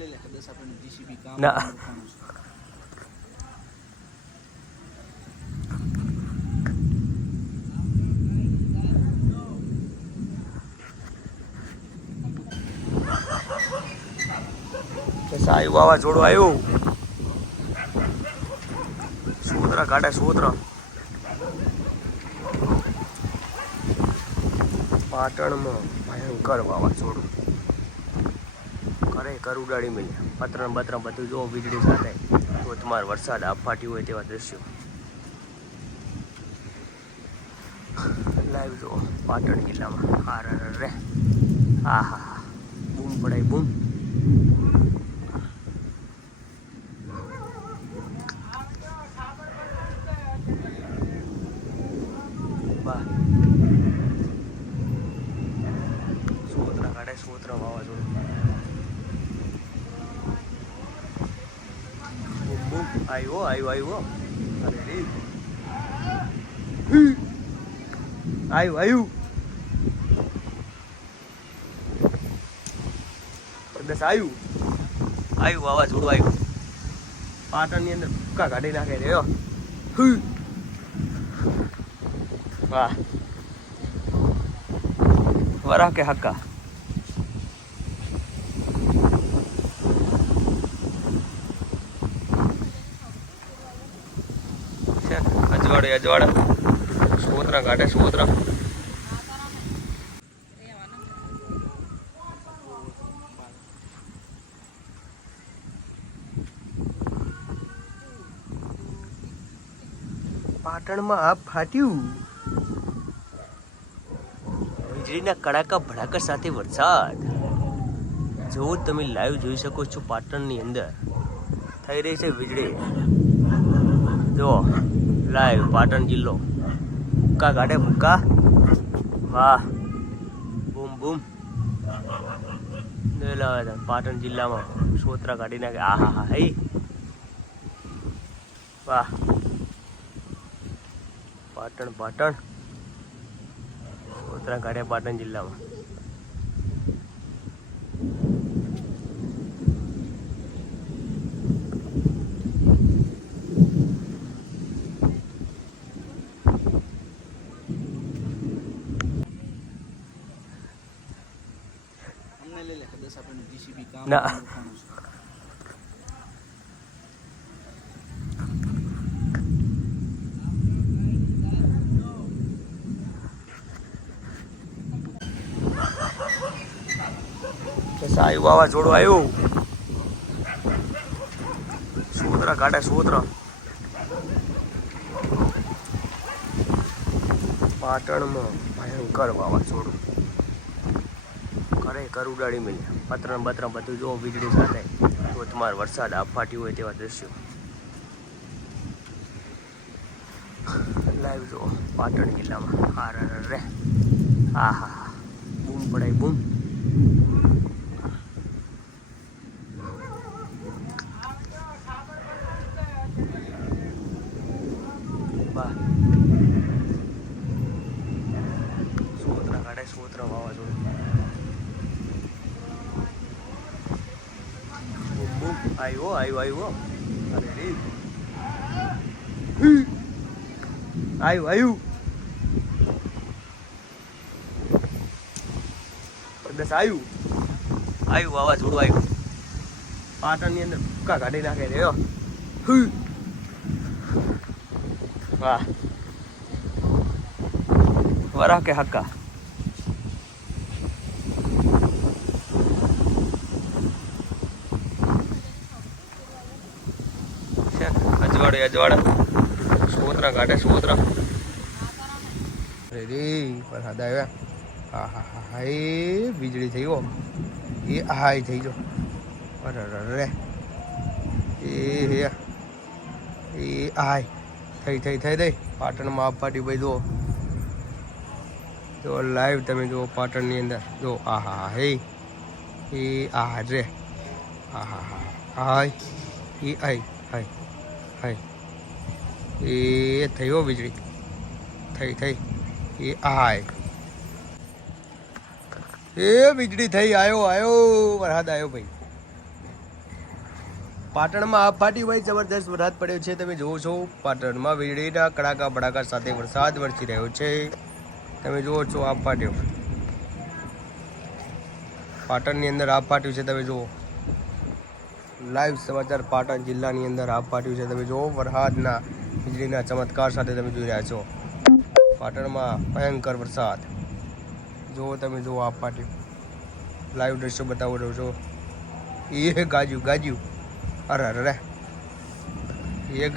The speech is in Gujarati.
લઈ લે કદાચ આપણને જીસીબી કામ ના. સાહેબ વાવાઝોડું આવ્યું. સોતરા કાઢે સોતરા પાટણમાં ભયંકર વાવાઝોડું. કર ઉડાડી મળ્યા પત્ર બત્ર બધું જો વીજળી સાથે ધોધમાર વરસાદ આફાટી હોય તેવા દ્રશ્યો. લાઈવ જો પાટણ જિલ્લામાં. હા રે. હા હા હા. બૂમ પડાય, બૂમ. વાવાઝોડું બૂમ બૂમ આવ્યો આવ્યો આવ્યો અરે રે. આવ્યું આવ્યું દસ આવ્યું આવ્યું વાવાઝોડું આવ્યું પાટણની અંદર ભૂક્કા કાઢી નાખે રહ્યો. વાહ. વરા કે હક્કા છે ને? અજવાળે અજવાળે. સોતરા કાઢે સોતરા પાટણમાં આ ફાટ્યું? વીજળીના કડાકા ભડાકા સાથે વરસાદ. જો તમે લાઈવ જોઈ શકો છો પાટણની અંદર. થઈ રહી છે વીજળી. જો લાઈવ પાટણ જિલ્લો. મુક્કા કાઢે, મુક્કા. વાહ. બૂમ બૂમ. જોયેલા પાટણ જિલ્લામાં સોતરા કાઢી નાખે. આ હા હા. હઈ વાહ. પાટણ પાટણ. સોતરા કાઢ્યા પાટણ જિલ્લામાં અમને લઈ લે કદાચ આપણને જીસીબી કામ ના. આવ્યું વાવાઝોડું આવ્યું. સોતરા કાઢે સોતરા પાટણમાં ભયંકર વાવાઝોડું. કરે કર ઉડાડી મળ્યા પત્ર બત્ર બધું જો વીજળી સાથે ધોધમાર વરસાદ આફાટી હોય તેવા દ્રશ્યો. લાઈવ જો પાટણ જિલ્લામાં. હાર રે હા હા બૂમ પડાય, બૂમ. વાવાઝોડું બૂમ બૂમ આવ્યો આવ્યો આવ્યો અરે રે. આવ્યું આવ્યું દસ આવ્યું આવ્યું વાવાઝોડું આવ્યું પાટણની અંદર ભૂકા કાઢી નાખે રહ્યો. વાહ. વરા કે હક્કા છે ને? અજવાળે સોતરા કાઢે સોતરા રેડી વરસાદ આવ્યા. હા હા હા વીજળી થઈ ગયો. એ હા, એ થઈ ગયો. અરે રે એ, હે એ આય થઈ થઈ થઈ થઈ. પાટણમાં આપવાટી ભાઈ જુઓ. જો લાઈવ તમે જુઓ પાટણની અંદર. જો આ હા હા એ આ રે. હા હા હા હાય. એ આય હાય હાય. એ થયો વીજળી. થઈ થઈ. એ આય. એ વીજળી થઈ આવ્યો આવ્યો વરસાદ આવ્યો ભાઈ. પાટણમાં આ ફાટી ભાઈ જબરદસ્ત વરસાદ પડ્યો છે, તમે જોવો છો. પાટણમાં વીજળીના કડાકા ભડાકા સાથે વરસાદ વરસી રહ્યો છે. તમે જુઓ છો આ ફાટ્યો. પાટણની અંદર આ ફાટ્યું છે, તમે જુઓ. લાઈવ સમાચાર પાટણ જિલ્લાની અંદર આ ફાટ્યું છે, તમે જુઓ વરસાદના વીજળીના ચમત્કાર સાથે તમે જોઈ રહ્યા છો. પાટણમાં ભયંકર વરસાદ. જુઓ તમે, જુઓ આપ પાટી. લાઈવ દ્રશ્યો બતાવો રહ્યો છો. એ ગાજ્યું ગાજ્યું. અરે અરે. એ